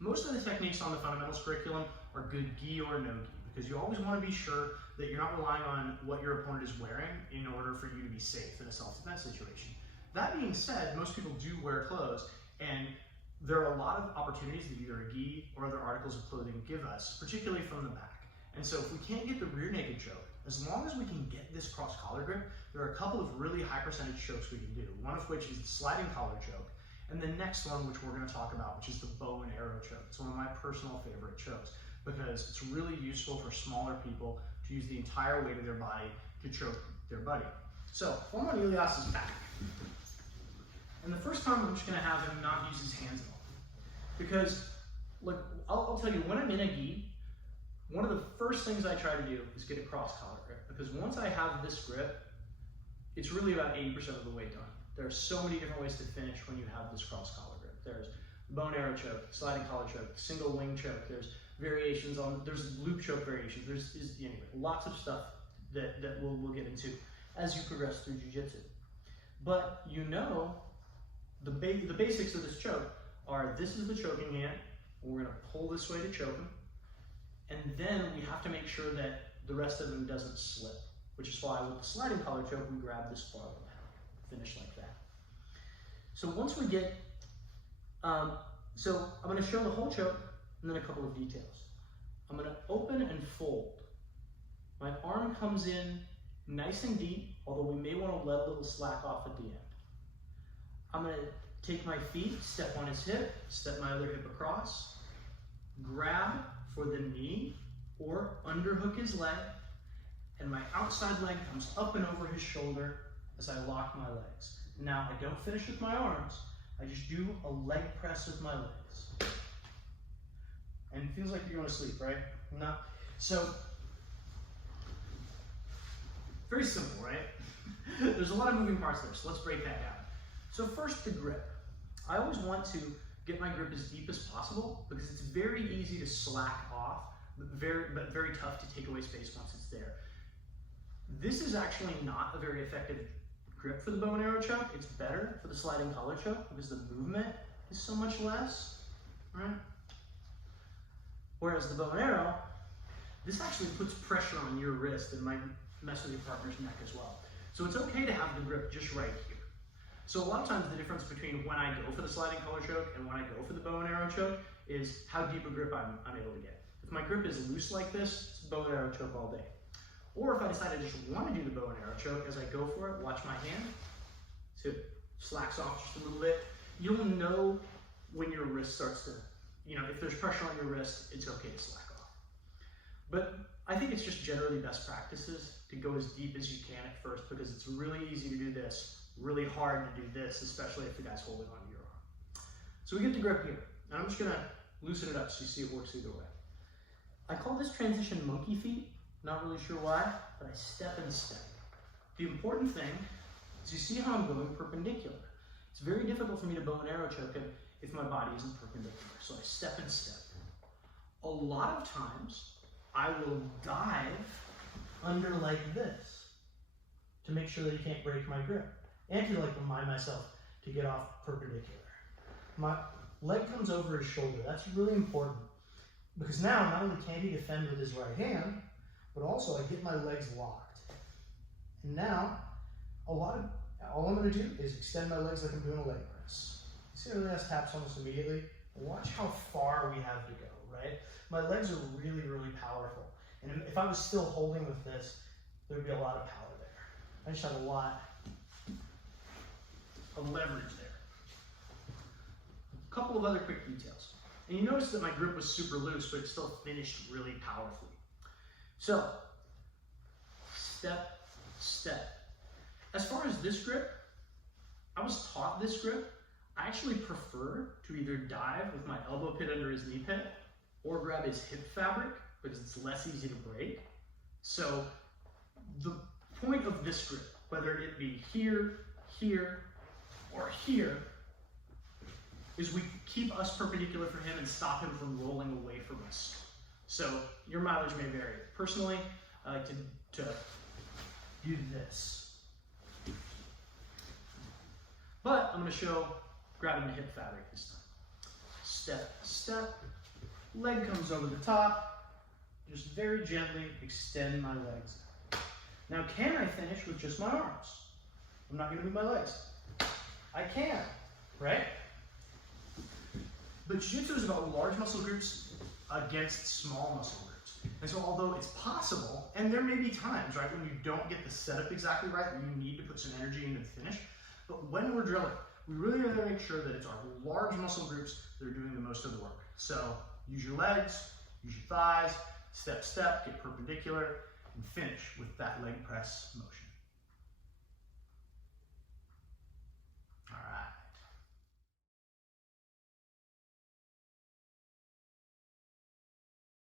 Most of the techniques on the fundamentals curriculum are good gi or no gi, because you always want to be sure that you're not relying on what your opponent is wearing in order for you to be safe in a self-defense situation. That being said, most people do wear clothes, and there are a lot of opportunities that either a gi or other articles of clothing give us, particularly from the back. And so if we can't get the rear naked choke, as long as we can get this cross collar grip, there are a couple of really high percentage chokes we can do, one of which is the sliding collar choke, and the next one, which we're going to talk about, which is the bow and arrow choke. It's one of my personal favorite chokes because it's really useful for smaller people to use the entire weight of their body to choke their buddy. So, form on Ilias's back. And the first time I'm just going to have him not use his hands at all. Because, look, I'll tell you, when I'm in a gi, one of the first things I try to do is get a cross collar grip. Because once I have this grip, it's really about 80% of the way done. There are so many different ways to finish when you have this cross collar grip. There's bow and arrow choke, sliding collar choke, single wing choke. There's variations on, there's loop choke variations. Anyway, lots of stuff that we'll get into as you progress through jiu-jitsu. But you know, the basics of this choke are, this is the choking hand. We're gonna pull this way to choke him. And then we have to make sure that the rest of him doesn't slip, which is why with the sliding collar choke, we grab this far away. Finish like that. So once we get, so I'm going to show the whole choke and then a couple of details. I'm going to open and fold. My arm comes in nice and deep, although we may want to let a little slack off at the end. I'm going to take my feet, step on his hip, step my other hip across, grab for the knee or underhook his leg, and my outside leg comes up and over his shoulder as I lock my legs. Now, I don't finish with my arms. I just do a leg press with my legs. And it feels like you're going to sleep, right? No. So, very simple, right? There's a lot of moving parts there, so let's break that down. So first, the grip. I always want to get my grip as deep as possible because it's very easy to slack off, but very tough to take away space once it's there. This is actually not a very effective grip for the bow and arrow choke. It's better for the sliding collar choke because the movement is so much less, right? Whereas the bow and arrow, this actually puts pressure on your wrist and might mess with your partner's neck as well. So it's okay to have the grip just right here. So a lot of times the difference between when I go for the sliding collar choke and when I go for the bow and arrow choke is how deep a grip I'm able to get. If my grip is loose like this, it's bow and arrow choke all day. Or if I decide I just want to do the bow and arrow choke, as I go for it, watch my hand, so it slacks off just a little bit. You'll know when your wrist starts to, if there's pressure on your wrist, it's okay to slack off. But I think it's just generally best practices to go as deep as you can at first, because it's really easy to do this, really hard to do this, especially if the guy's holding onto your arm. So we get the grip here, and I'm just gonna loosen it up so you see it works either way. I call this transition monkey feet. Not really sure why, but I step and step. The important thing is you see how I'm going perpendicular. It's very difficult for me to bow and arrow choke him if my body isn't perpendicular. So I step and step. A lot of times, I will dive under like this to make sure that he can't break my grip, and to remind myself to get off perpendicular. My leg comes over his shoulder. That's really important because now not only can he defend with his right hand, but also I get my legs locked. And now, all I'm going to do is extend my legs like I'm doing a leg press. You see how the ass taps almost immediately? Watch how far we have to go, right? My legs are really, really powerful. And if I was still holding with this, there'd be a lot of power there. I just have a lot of leverage there. A couple of other quick details. And you notice that my grip was super loose, but it still finished really powerfully. So, step, step. As far as this grip, I was taught this grip. I actually prefer to either dive with my elbow pit under his knee pit or grab his hip fabric because it's less easy to break. So, the point of this grip, whether it be here, here, or here, is we keep us perpendicular for him and stop him from rolling away from us. So your mileage may vary. Personally, I like to do this. But I'm going to show grabbing the hip fabric this time. step, step. Leg comes over the top. Just very gently extend my legs. Now, can I finish with just my arms? I'm not going to move my legs. I can, right? But jiu-jitsu is about large muscle groups against small muscle groups. And so although it's possible, and there may be times, right, when you don't get the setup exactly right, and you need to put some energy into the finish, but when we're drilling, we really have to make sure that it's our large muscle groups that are doing the most of the work. So use your legs, use your thighs, step, step, get perpendicular, and finish with that leg press motion. All right.